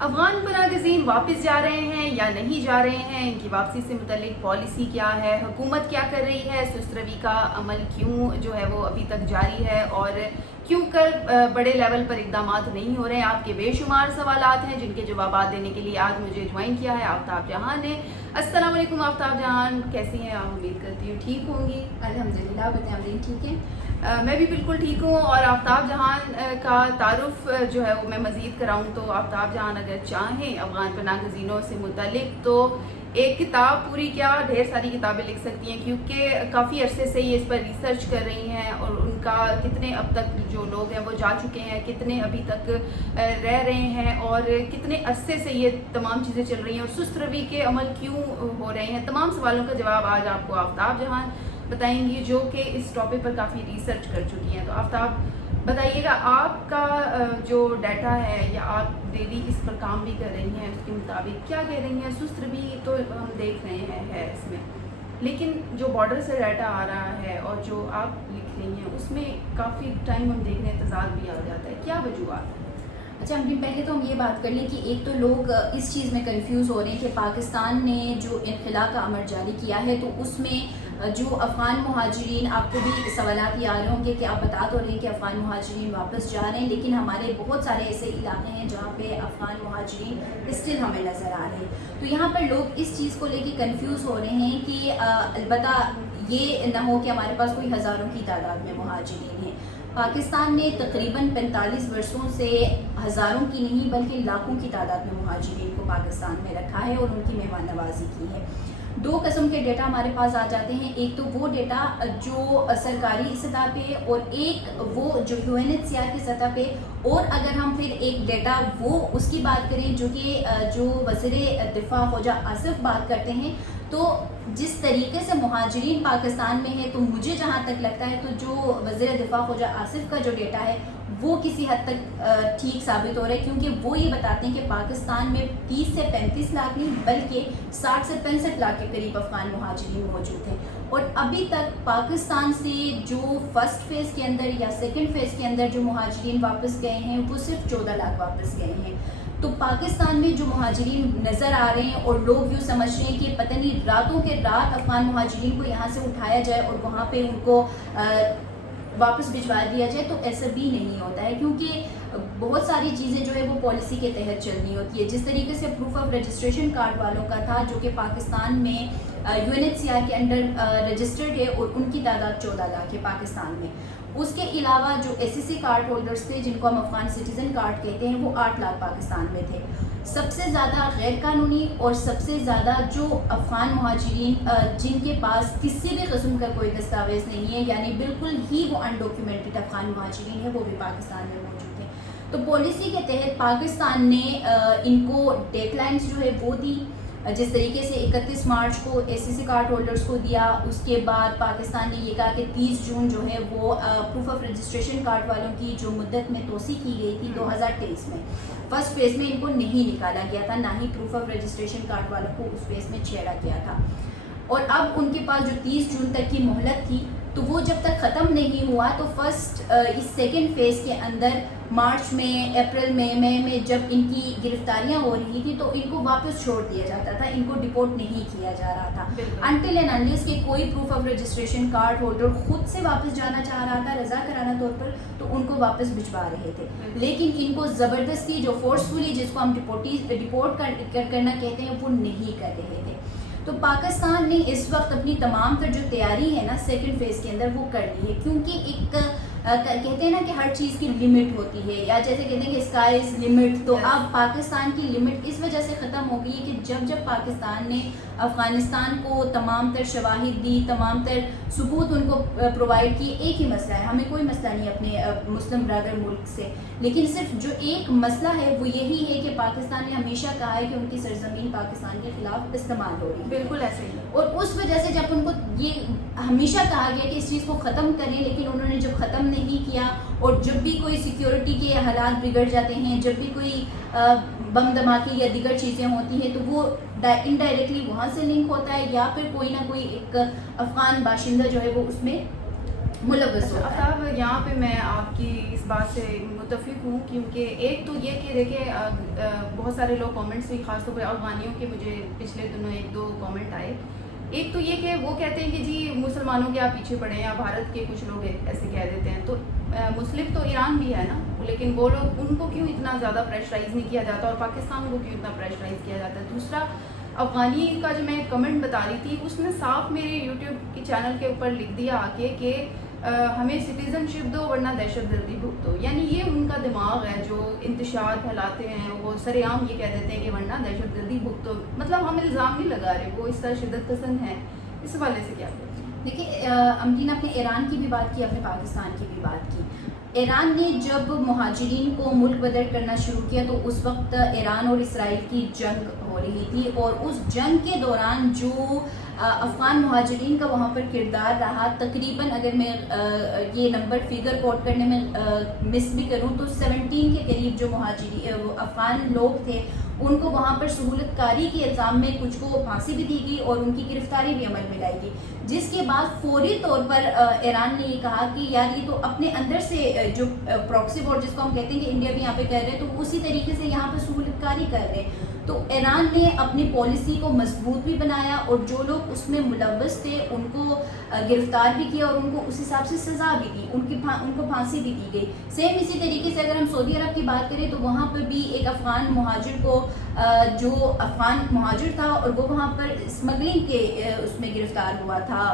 افغان پناہ گزین واپس جا رہے ہیں یا نہیں جا رہے ہیں، ان کی واپسی سے متعلق پالیسی کیا ہے، حکومت کیا کر رہی ہے، سست روی کا عمل کیوں جو ہے وہ ابھی تک جاری ہے اور کیوں کر بڑے لیول پر اقدامات نہیں ہو رہے ہیں، آپ کے بے شمار سوالات ہیں جن کے جوابات دینے کے لیے آج مجھے جوائن کیا ہے آفتاب جہان نے۔ السلام علیکم آفتاب جہان، کیسی ہیں آپ؟ امید کرتی ہوں ٹھیک ہوں گی۔ الحمدللہ، بتائیں ٹھیک ہیں؟ میں بھی بالکل ٹھیک ہوں، اور آفتاب جہان کا تعارف جو ہے وہ میں مزید کراؤں تو آفتاب جہان اگر چاہیں افغان پناہ گزینوں سے متعلق تو ایک کتاب پوری کیا ڈھیر ساری کتابیں لکھ سکتی ہیں، کیونکہ کافی عرصے سے یہ اس پر ریسرچ کر رہی ہیں اور ان کا کتنے اب تک جو لوگ ہیں وہ جا چکے ہیں، کتنے ابھی تک رہ رہے ہیں اور کتنے عرصے سے یہ تمام چیزیں چل رہی ہیں اور سست روی کے عمل کیوں ہو رہے ہیں، تمام سوالوں کا جواب آج آپ کو آفتاب جہان بتائیں گی جو کہ اس ٹاپک پر کافی ریسرچ کر چکی ہیں۔ تو آفتاب بتائیے گا، آپ کا جو ڈیٹا ہے یا آپ ڈیلی اس پر کام بھی کر رہی ہیں، اس کے مطابق کیا کہہ رہی ہیں؟ سست روی تو ہم دیکھ رہے ہیں ہے اس میں، لیکن جو بارڈر سے ڈیٹا آ رہا ہے اور جو آپ لکھ رہی ہیں اس میں کافی ٹائم ہم دیکھ رہے ہیں تضاد بھی آ جاتا ہے، کیا وجوہات ہیں؟ اچھا، پہلے تو ہم یہ بات کر لیں کہ ایک تو لوگ اس چیز میں کنفیوز ہو رہے ہیں کہ پاکستان نے جو انخلا کا امر جاری کیا ہے تو اس میں جو افغان مہاجرین، آپ کو بھی سوالات یہ آ رہے ہوں گے کہ آپ بتا تو رہے ہیں کہ افغان مہاجرین واپس جا رہے ہیں، لیکن ہمارے بہت سارے ایسے علاقے ہیں جہاں پہ افغان مہاجرین اسٹل ہمیں نظر آ رہے ہیں۔ تو یہاں پر لوگ اس چیز کو لے کے کنفیوز ہو رہے ہیں کہ البتہ یہ نہ ہو کہ ہمارے پاس کوئی ہزاروں کی تعداد میں مہاجرین ہیں۔ پاکستان نے تقریباً 45 برسوں سے ہزاروں کی نہیں بلکہ لاکھوں کی تعداد میں مہاجرین کو پاکستان میں رکھا ہے اور ان کی مہمان نوازی کی ہے۔ دو قسم کے ڈیٹا ہمارے پاس آ جاتے ہیں، ایک تو وہ ڈیٹا جو سرکاری سطح پہ اور ایک وہ جو UNHCR کی سطح پہ، اور اگر ہم پھر ایک ڈیٹا وہ اس کی بات کریں جو کہ جو وزیر دفاع خواجہ آصف بات کرتے ہیں، تو جس طریقے سے مہاجرین پاکستان میں ہے تو مجھے جہاں تک لگتا ہے تو جو وزیر دفاع خواجہ آصف کا جو ڈیٹا ہے وہ کسی حد تک ٹھیک ثابت ہو رہا ہے، کیونکہ وہ یہ بتاتے ہیں کہ پاکستان میں 30 سے 35 لاکھ نہیں بلکہ 60 سے 65 لاکھ کے قریب افغان مہاجرین موجود ہیں، اور ابھی تک پاکستان سے جو فرسٹ فیز کے اندر یا سیکنڈ فیز کے اندر جو مہاجرین واپس گئے ہیں وہ صرف 14 لاکھ واپس گئے ہیں۔ تو پاکستان میں جو مہاجرین نظر آ رہے ہیں اور لوگ یوں سمجھ رہے ہیں کہ پتہ نہیں راتوں کے رات افغان مہاجرین کو یہاں سے اٹھایا جائے اور وہاں پہ ان کو واپس بھجوا دیا جائے، تو ایسا بھی نہیں ہوتا ہے، کیونکہ بہت ساری چیزیں جو ہے وہ پالیسی کے تحت چلنی ہوتی ہے۔ جس طریقے سے پروف آف رجسٹریشن کارڈ والوں کا تھا جو کہ پاکستان میں UNHCR کے انڈر رجسٹرڈ ہے اور ان کی تعداد 14 لاکھ ہے پاکستان میں، اس کے علاوہ جو SCC کارڈ ہولڈرز تھے جن کو ہم افغان سٹیزن کارڈ کہتے ہیں وہ 8 لاکھ پاکستان میں تھے۔ سب سے زیادہ غیر قانونی اور سب سے زیادہ جو افغان مہاجرین جن کے پاس کسی بھی قسم کا کوئی دستاویز نہیں ہے، یعنی بالکل ہی وہ انڈاکیومنٹڈ افغان مہاجرین ہے، وہ بھی پاکستان میں موجود ہیں۔ تو پالیسی کے تحت پاکستان نے ان کو ڈیڈ لائنز جو ہے وہ دی، جس طریقے سے 31 مارچ کو SCC کارڈ ہولڈرز کو دیا، اس کے بعد پاکستان نے یہ کہا کہ 30 جون جو ہے وہ پروف آف رجسٹریشن کارڈ والوں کی جو مدت میں توسیع کی گئی تھی 2023 میں، فرسٹ فیز میں ان کو نہیں نکالا گیا تھا، نہ ہی پروف آف رجسٹریشن کارڈ والوں کو اس فیز میں چھیڑا گیا تھا، اور اب ان کے پاس جو 30 جون تک کی مہلت تھی تو وہ جب تک ختم نہیں ہوا تو اس سیکنڈ فیز کے اندر مارچ میں، اپریل میں، مئی میں جب ان کی گرفتاریاں ہو رہی تھی تو ان کو واپس چھوڑ دیا جاتا تھا، ان کو ڈپورٹ نہیں کیا جا رہا تھا انٹل اینڈ انلیس کہ کوئی proof of registration card holder خود سے واپس جانا چاہ رہا تھا رضا کرانہ طور پر تو ان کو واپس بھجوا رہے تھے، لیکن ان کو زبردستی جو فورسفلی جس کو ہم ڈپورٹ کرنا کہتے ہیں وہ نہیں کر رہے تھے۔ تو پاکستان نے اس وقت اپنی تمام تر جو تیاری ہے نا سیکنڈ فیز کے اندر وہ کر لی ہے، کیونکہ ایک کہتے ہیں نا کہ ہر چیز کی لمٹ ہوتی ہے، یا جیسے کہتے ہیں کہ اسکائی از لمٹ، تو اب پاکستان کی لمٹ اس وجہ سے ختم ہو گئی ہے کہ جب پاکستان نے افغانستان کو تمام تر شواہد دی، تمام تر ثبوت ان کو پرووائڈ کیے، ایک ہی مسئلہ ہے، ہمیں کوئی مسئلہ نہیں اپنے مسلم برادر ملک سے، لیکن صرف جو ایک مسئلہ ہے وہ یہی ہے کہ پاکستان نے ہمیشہ کہا ہے کہ ان کی سرزمین پاکستان کے خلاف استعمال ہو رہی ہے، بالکل ایسے ہی، اور اس وجہ سے جب ان کو یہ ہمیشہ کہا گیا کہ اس چیز کو ختم کریں، لیکن انہوں نے جب ختم نہیں کیا اور جب بھی کوئی سیکیورٹی کے حالات بگڑ جاتے ہیں، جب بھی کوئی بم دھماکے یا دیگر چیزیں ہوتی ہیں تو وہ انڈائریکٹلی وہاں سے لنک ہوتا ہے، یا پھر کوئی نہ کوئی ایک افغان باشندہ جو ہے وہ اس میں ملوث ہوتا ہے. اب یہاں پہ میں آپ کی اس بات سے متفق ہوں، کیونکہ ایک تو یہ کہ دیکھیں بہت سارے لوگ کامنٹس بھی، خاص طور پہ افغانیوں کے مجھے پچھلے دنوں 1-2 کامنٹ آئے. ایک تو یہ کہ وہ کہتے ہیں کہ جی مسلمانوں کے آپ پیچھے پڑے ہیں، یا بھارت کے کچھ لوگ ایسے کہہ دیتے ہیں. تو مسلم تو ایران بھی ہے نا، لیکن وہ لوگ، ان کو کیوں اتنا زیادہ پریشرائز نہیں کیا جاتا، اور پاکستان کو کیوں اتنا پریشرائز کیا جاتا ہے. دوسرا، افغانی کا جو میں کمنٹ بتا رہی تھی، اس نے صاف میرے یوٹیوب کے چینل کے اوپر لکھ دیا آ کے کہ ہمیں سٹیزن شپ دو ورنہ دہشت گردی بھگتو. یعنی یہ ان کا دماغ ہے جو انتشار پھیلاتے ہیں، وہ سر عام یہ کہہ دیتے ہیں کہ ورنہ دہشت گردی بھگتو. مطلب ہم الزام نہیں لگا رہے، وہ اس طرح شدت پسند ہیں. اس حوالے سے کیا کرتے ہیں؟ دیکھیے امرین، آپ نے ایران کی بھی بات کی، آپ نے پاکستان کی بھی بات کی. ایران نے جب مہاجرین کو ملک بدر کرنا شروع کیا تو اس وقت ایران اور اسرائیل کی جنگ ہو رہی تھی، اور اس جنگ کے دوران جو افغان مہاجرین کا وہاں پر کردار رہا، تقریباً اگر میں یہ نمبر فگر کوٹ کرنے میں مس بھی کروں تو 17 کے قریب جو افغان لوگ تھے، ان کو وہاں پر سہولت کاری کے الزام میں کچھ کو پھانسی بھی دی گئی اور ان کی گرفتاری بھی عمل میں لائی گئی. جس کے بعد فوری طور پر ایران نے یہ کہا کہ یار یہ تو اپنے اندر سے جو پراکسی وار جس کو ہم کہتے ہیں کہ انڈیا بھی یہاں پہ کر رہے ہیں، تو اسی طریقے سے یہاں پہ سہولت کاری کر رہے ہیں. تو ایران نے اپنی پالیسی کو مضبوط بھی بنایا، اور جو لوگ اس میں ملوث تھے ان کو گرفتار بھی کیا، اور ان کو اس حساب سے سزا بھی دی، ان کو پھانسی بھی دی گئی. سیم اسی طریقے سے اگر ہم سعودی عرب کی بات کریں تو وہاں پر بھی ایک افغان مہاجر کو جو افغان مہاجر تھا اور وہ وہاں پر اسمگلنگ کے اس میں گرفتار ہوا تھا،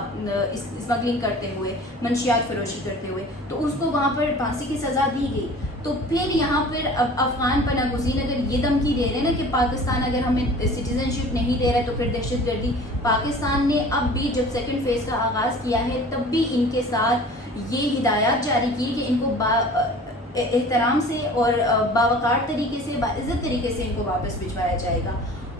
اسمگلنگ کرتے ہوئے، منشیات فروشی کرتے ہوئے، تو اس کو وہاں پر پھانسی کی سزا دی گئی. تو پھر یہاں پر اب افغان پناہ گزین اگر یہ دھمکی دے رہے ہیں نا کہ پاکستان اگر ہمیں سٹیزن شپ نہیں دے رہا ہے تو پھر دہشت گردی، پاکستان نے اب بھی جب سیکنڈ فیز کا آغاز کیا ہے تب بھی ان کے ساتھ یہ ہدایات جاری کی کہ ان کو احترام سے اور باوقار طریقے سے، باعزت طریقے سے ان کو واپس بھجوایا جائے گا.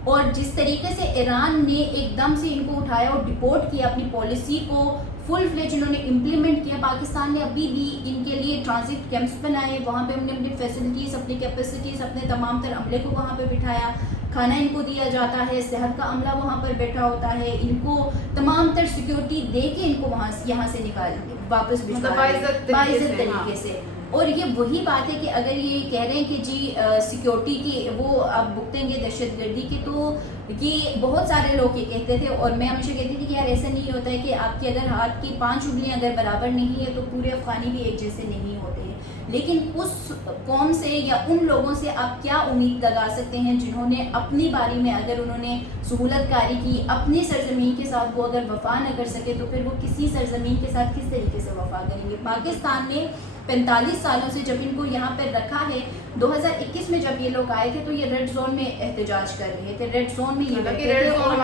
اور جس طریقے سے ایران نے ایک دم سے ان کو اٹھایا اور ڈپورٹ کیا، اپنی پالیسی کو فل فلیج انہوں نے امپلیمنٹ کیا. پاکستان نے ابھی بھی ان کے لیے ٹرانزٹ کیمپس بنائے، وہاں پہ ہم نے اپنی فیسلٹیز، اپنی کیپیسٹیز، اپنے تمام تر عملے کو وہاں پہ بٹھایا، کھانا ان کو دیا جاتا ہے، صحت کا عملہ وہاں پر بیٹھا ہوتا ہے، ان کو تمام تر سیکیورٹی دے کے ان کو یہاں سے نکال واپس باعزت طریقے سے. اور یہ وہی بات ہے کہ اگر یہ کہہ رہے ہیں کہ جی سیکیورٹی کی وہ آپ بھگتیں گے دہشت گردی کی، تو یہ بہت سارے لوگ یہ کہتے تھے، اور میں ہمیشہ کہتی تھی کہ یار ایسا نہیں ہوتا ہے کہ آپ کی اگر ہاتھ کی 5 انگلیاں اگر برابر نہیں ہے تو پورے افغانی بھی ایک جیسے نہیں ہوتے ہیں. لیکن اس قوم سے یا ان لوگوں سے آپ کیا امید لگا سکتے ہیں جنہوں نے اپنی باری میں اگر انہوں نے سہولت کاری کی، اپنی سرزمین کے ساتھ وہ اگر وفا نہ کر سکے تو پھر وہ کسی سرزمین کے ساتھ کس طریقے سے وفا کریں گے. پاکستان نے 45 سالوں سے جب ان کو یہاں پہ رکھا ہے، 2021 میں جب یہ لوگ آئے تھے تو یہ ریڈ زون میں احتجاج کر رہے تھے، ریڈ زون میں یہ بیٹھے تھے، اور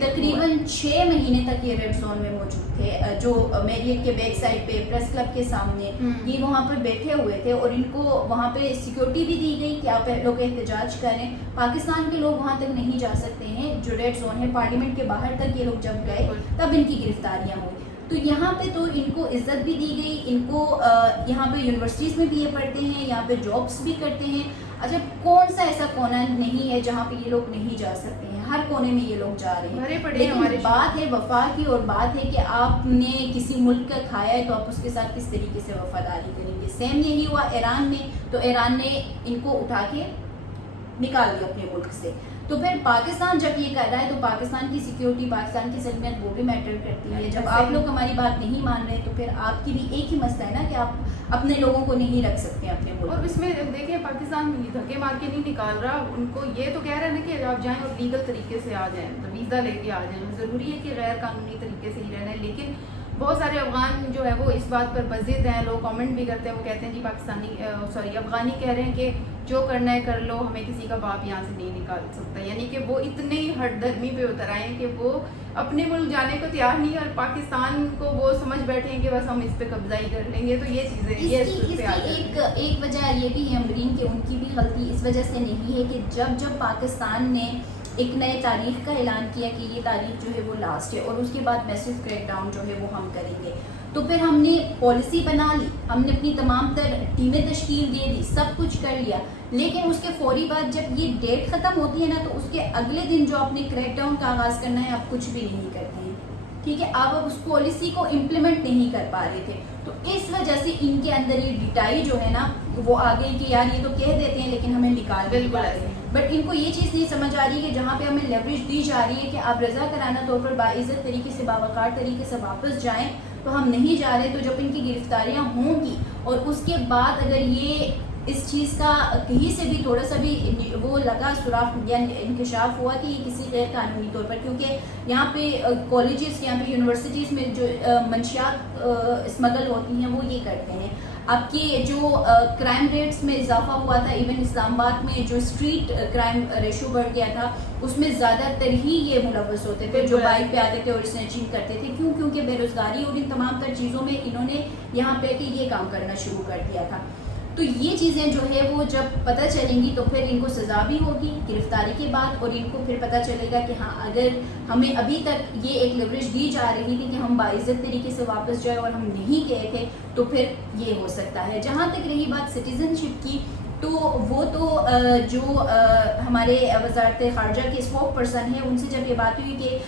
تقریباً 6 مہینے تک یہ ریڈ زون میں موجود تھے، جو میریٹ کے بیک سائڈ پہ پریس کلب کے سامنے یہ وہاں پر بیٹھے ہوئے تھے، اور ان کو وہاں پہ سیکیورٹی بھی دی گئی کہ آپ لوگ احتجاج کریں. پاکستان کے لوگ وہاں تک نہیں جا سکتے ہیں، جو ریڈ زون ہے پارلیمنٹ کے باہر تک یہ لوگ جب گئے تب ان کی گرفتاریاں ہوئی. تو یہاں پہ تو ان کو عزت بھی دی گئی، ان کو یہاں پہ یونیورسٹیز میں بھی یہ پڑھتے ہیں، یہاں پہ جابس بھی کرتے ہیں. اچھا، کون سا ایسا کونا نہیں ہے جہاں پہ یہ لوگ نہیں جا سکتے ہیں؟ ہر کونے میں یہ لوگ جا رہے ہیں. لیکن بات ہے وفا کی، اور بات ہے کہ آپ نے کسی ملک کا کھایا ہے تو آپ اس کے ساتھ کس طریقے سے وفاداری کریں گے. سیم یہی ہوا ایران میں، تو ایران نے ان کو اٹھا کے نکال دیا اپنے ملک سے. تو پھر پاکستان جب یہ کر رہا ہے تو پاکستان کی سیکیورٹی، پاکستان کی سلمیت وہ بھی میٹر کرتی ہے. جب آپ لوگ ہماری بات نہیں مان رہے تو پھر آپ کی بھی ایک ہی مسئلہ ہے نا کہ آپ اپنے لوگوں کو نہیں رکھ سکتے اپنے ملک. اور اس میں دیکھیں پاکستان دھکے مار کے نہیں نکال رہا، ان کو یہ تو کہہ رہا ہے نا کہ آپ جائیں اور لیگل طریقے سے آ جائیں، ویزا لے کے آ جائیں. ضروری ہے کہ غیر قانونی طریقے سے ہی رہنا ہے. لیکن بہت سارے افغان جو ہے وہ اس بات پر بضد ہیں، لوگ کامنٹ بھی کرتے ہیں، وہ کہتے ہیں جی افغانی کہہ رہے ہیں کہ جو کرنا ہے کر لو، ہمیں کسی کا باپ یہاں سے نہیں نکال سکتا. یعنی کہ وہ اتنے ہٹ دھرمی پہ اتر آئے ہیں کہ وہ اپنے ملک جانے کو تیار نہیں، اور پاکستان کو وہ سمجھ بیٹھے ہیں کہ بس ہم اس پہ قبضہ ہی کر لیں گے. تو یہ چیزیں ایک وجہ یہ بھی ہے امرین کہ ان کی بھی غلطی اس وجہ سے نہیں ہے کہ جب پاکستان نے ایک نئے تاریخ کا اعلان کیا کہ یہ تاریخ جو ہے وہ لاسٹ ہے اور اس کے بعد میسج کریک ڈاؤن جو ہے وہ ہم کریں گے، تو پھر ہم نے پالیسی بنا لی، ہم نے اپنی تمام تر ٹیمیں تشکیل دے دی، سب کچھ کر لیا. لیکن اس کے فوری بعد جب یہ ڈیٹ ختم ہوتی ہے نا تو اس کے اگلے دن جو آپ نے کریک ڈاؤن کا آغاز کرنا ہے آپ کچھ بھی نہیں کرتے ہیں. ٹھیک ہے، آپ اب اس پالیسی کو امپلیمنٹ نہیں کر پا رہے تھے، تو اس وجہ سے ان کے اندر یہ ڈٹائی جو ہے نا وہ آ گئی کہ یار یہ تو کہہ دیتے ہیں لیکن ہمیں نکال بالکل دیتے ہیں. بٹ ان کو یہ چیز نہیں سمجھ آ رہی کہ جہاں پہ ہمیں لیوریج دی جا رہی ہے کہ آپ رضا کرانہ طور پر باعزت طریقے سے باوقار طریقے سے واپس جائیں، تو ہم نہیں جا رہے. تو جب ان کی گرفتاریاں ہوں گی اور اس کے بعد اگر یہ اس چیز کا کہیں سے بھی تھوڑا سا بھی وہ لگا سراغ یا انکشاف ہوا کہ یہ کسی غیر قانونی طور پر، کیونکہ یہاں پہ کالجز یہاں پہ یونیورسٹیز میں جو منشیات اسمگل ہوتی ہیں وہ یہ کرتے ہیں. آپ کے جو کرائم ریٹس میں اضافہ ہوا تھا، ایون اسلام آباد میں جو اسٹریٹ کرائم ریشو بڑھ گیا تھا، اس میں زیادہ تر ہی یہ ملوث ہوتے تھے جو بائک پہ آتے تھے اور اسنیچنگ کرتے تھے. کیوں؟ کیونکہ بے روزگاری اور ان تمام تر چیزوں میں انہوں نے یہاں پہ کہ یہ کام کرنا شروع کر دیا تھا. تو یہ چیزیں جو ہے وہ جب پتہ چلیں گی تو پھر ان کو سزا بھی ہوگی گرفتاری کے بعد، اور ان کو پھر پتہ چلے گا کہ ہاں اگر ہمیں ابھی تک یہ ایک لیوریج دی جا رہی تھی کہ ہم باعزت طریقے سے واپس جائیں اور ہم نہیں گئے تھے، تو پھر یہ ہو سکتا ہے. جہاں تک رہی بات سٹیزن شپ کی، تو وہ تو جو ہمارے وزارت خارجہ کے اسپوک پرسن ہیں ان سے جب یہ بات ہوئی کہ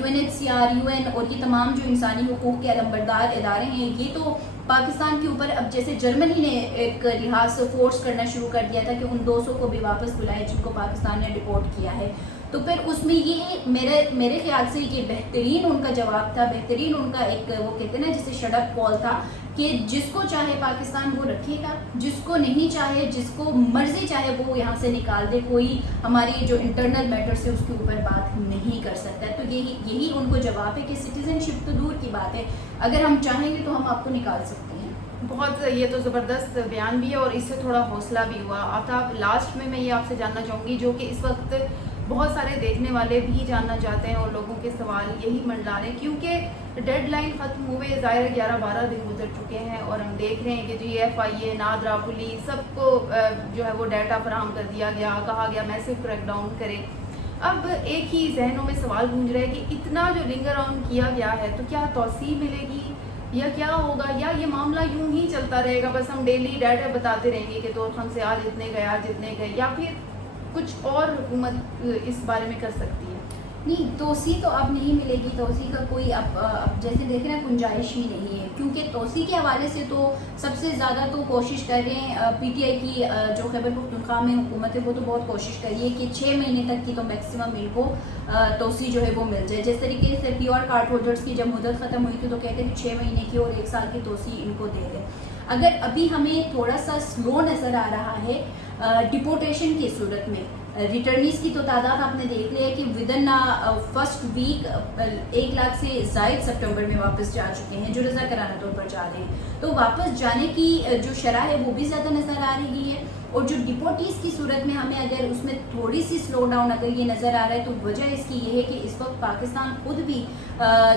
UNHCR UN اور یہ تمام جو انسانی حقوق کے علمبردار ادارے ہیں یہ تو پاکستان کے اوپر اب جیسے جرمنی نے ایک لحاظ سے فورس کرنا شروع کر دیا تھا کہ ان 200 کو بھی واپس بلائیں جن کو پاکستان نے ڈپورٹ کیا ہے، تو پھر اس میں یہ میرے خیال سے یہ بہترین ان کا جواب تھا، بہترین ان کا ایک وہ کہتے ہیں نا جسے شٹ اپ کال تھا کہ جس کو چاہے پاکستان وہ رکھے گا، جس کو نہیں چاہے، جس کو مرضی چاہے وہ یہاں سے نکال دے، کوئی ہماری جو انٹرنل میٹرز ہے اس کے اوپر بات نہیں کر سکتا ہے. تو یہی ان کو جواب ہے کہ سٹیزن شپ تو دور کی بات ہے، اگر ہم چاہیں گے تو ہم آپ کو نکال سکتے ہیں. بہت یہ تو زبردست بیان بھی ہے اور اس سے تھوڑا حوصلہ بھی ہوا. آفتاب لاسٹ میں یہ آپ سے جاننا چاہوں گی جو کہ اس وقت بہت سارے دیکھنے والے بھی جاننا چاہتے ہیں اور لوگوں کے سوال یہی منڈلا رہے ہیں کیونکہ ڈیڈ لائن ختم ہوئے ظاہر 11-12 دن گزر چکے ہیں اور ہم دیکھ رہے ہیں کہ GFIA نادرا پولیس سب کو جو ہے وہ ڈیٹا فراہم کر دیا گیا، کہا گیا میسو کریک ڈاؤن کرے. اب ایک ہی ذہنوں میں سوال گونج رہا ہے کہ اتنا جو لنگر آن کیا گیا ہے تو کیا توسیع ملے گی یا کیا ہوگا، یا یہ معاملہ یوں ہی چلتا رہے گا، بس ہم ڈیلی ڈیٹا بتاتے رہیں گے کہ طورخم سے آج اتنے گئے آج اتنے گئے، یا پھر کچھ اور حکومت اس بارے میں کر سکتی ہے؟ نہیں، توسیع تو اب نہیں ملے گی، توسیع کا کوئی اب جیسے دیکھ رہے ہیں گنجائش ہی نہیں ہے، کیونکہ توسیع کے حوالے سے تو سب سے زیادہ تو کوشش کر رہے ہیں PTI کی جو خیبر پختونخوا میں حکومت ہے وہ تو بہت کوشش کر رہی ہے کہ 6 مہینے تک کی تو میکسیمم ان کو توسیع جو ہے وہ مل جائے. جس طریقے سے PR کارڈ ہولڈرس کی جب مدت ختم ہوئی تھی تو کہتے ہیں کہ 6 مہینے کی اور 1 سال کی توسیع ان کو دے دیں. اگر ابھی ہمیں تھوڑا سا سلو نظر آ رہا ہے ڈپورٹیشن کی صورت میں، ریٹرنیز کی تو تعداد آپ نے دیکھ لیا کہ ودن فرسٹ ویک 1 لاکھ سے زائد سپٹمبر میں واپس جا چکے ہیں جو رضا کرانہ طور پر جا رہے ہیں. تو واپس جانے کی جو شرح ہے وہ بھی زیادہ نظر آ رہی ہے، اور جو ڈپورٹیز کی صورت میں ہمیں اگر اس میں تھوڑی سی سلو ڈاؤن اگر یہ نظر آ رہا ہے تو وجہ اس کی یہ ہے کہ اس وقت پاکستان خود بھی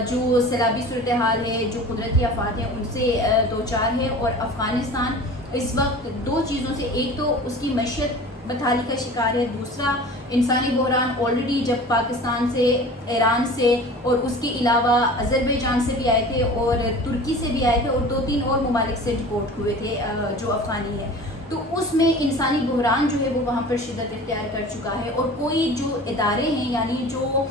جو سیلابی صورتحال ہے، جو قدرتی آفات ہیں ان سے دوچار ہے، اور افغانستان اس وقت 2 چیزوں سے، ایک تو اس کی معیشت بتحالی کا شکار ہے، دوسرا انسانی بحران آلریڈی جب پاکستان سے، ایران سے اور اس کے علاوہ آذربائیجان سے بھی آئے تھے اور ترکی سے بھی آئے تھے اور 2-3 اور ممالک سے ڈپورٹ ہوئے تھے جو افغانی ہیں، تو اس میں انسانی بحران جو ہے وہ وہاں پر شدت اختیار کر چکا ہے، اور کوئی جو ادارے ہیں یعنی جو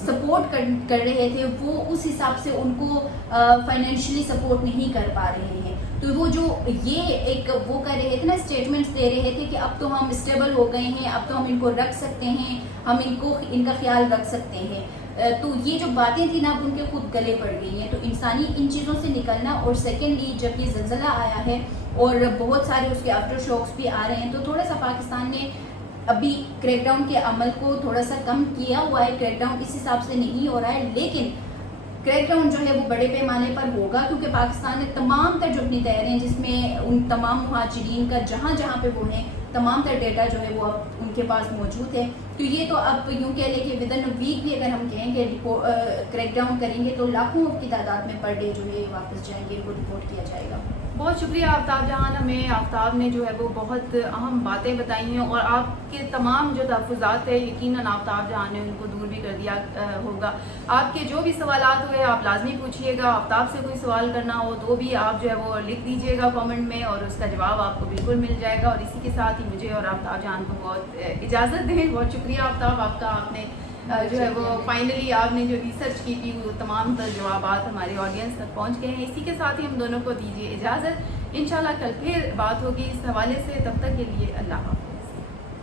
سپورٹ کر رہے تھے وہ اس حساب سے ان کو فائنینشلی سپورٹ نہیں کر پا رہے ہیں. تو وہ جو یہ ایک وہ کر رہے تھے نا، اسٹیٹمنٹس دے رہے تھے کہ اب تو ہم اسٹیبل ہو گئے ہیں، اب تو ہم ان کو رکھ سکتے ہیں، ہم ان کا خیال رکھ سکتے ہیں، تو یہ جو باتیں تھیں نا اب ان کے خود گلے پڑ گئی ہیں. تو انسانی ان چیزوں سے نکلنا، اور سیکنڈلی جب یہ زلزلہ آیا ہے اور بہت سارے اس کے آفٹر شاکس بھی آ رہے ہیں، تو تھوڑا سا پاکستان نے ابھی کریک ڈاؤن کے عمل کو تھوڑا سا کم کیا ہوا ہے. کریک ڈاؤن اس حساب سے نہیں ہو رہا ہے، لیکن کریک ڈاؤن جو ہے وہ بڑے پیمانے پر ہوگا، کیونکہ پاکستان نے تمام تر جو اپنی تیاریاں جس میں ان تمام مہاجرین کا جہاں جہاں پہ وہ ہیں تمام تر ڈیٹا جو ہے وہ اب ان کے پاس موجود ہے. تو یہ تو اب یوں کہہ لیں کہ ودن ویک بھی اگر ہم کہیں کہ کریک ڈاؤن کریں گے تو لاکھوں کی تعداد میں پر ڈے جو ہے واپس جائیں گے، وہ رپورٹ کیا جائے گا. بہت شکریہ آفتاب جہان، ہمیں آفتاب نے جو ہے وہ بہت اہم باتیں بتائی ہیں اور آپ کے تمام جو تحفظات ہیں یقیناً آفتاب جہان نے ان کو دور بھی کر دیا ہوگا. آپ کے جو بھی سوالات ہوئے آپ لازمی پوچھیے گا، آفتاب سے کوئی سوال کرنا ہو تو بھی آپ جو ہے وہ لکھ دیجیے گا کامنٹ میں اور اس کا جواب آپ کو بالکل مل جائے گا. اور اسی کے ساتھ ہی مجھے اور آفتاب جہان کو بہت اجازت دیں. بہت شکریہ آفتاب آپ کا، آپ نے جو ہے وہ فائنلی آپ نے جو ریسرچ کی تھی وہ تمام تر جوابات ہمارے آڈینس تک پہنچ گئے ہیں. اسی کے ساتھ ہی ہم دونوں کو دیجیے اجازت. انشاءاللہ کل پھر بات ہوگی اس حوالے سے. تب تک کے لیے اللہ حافظ.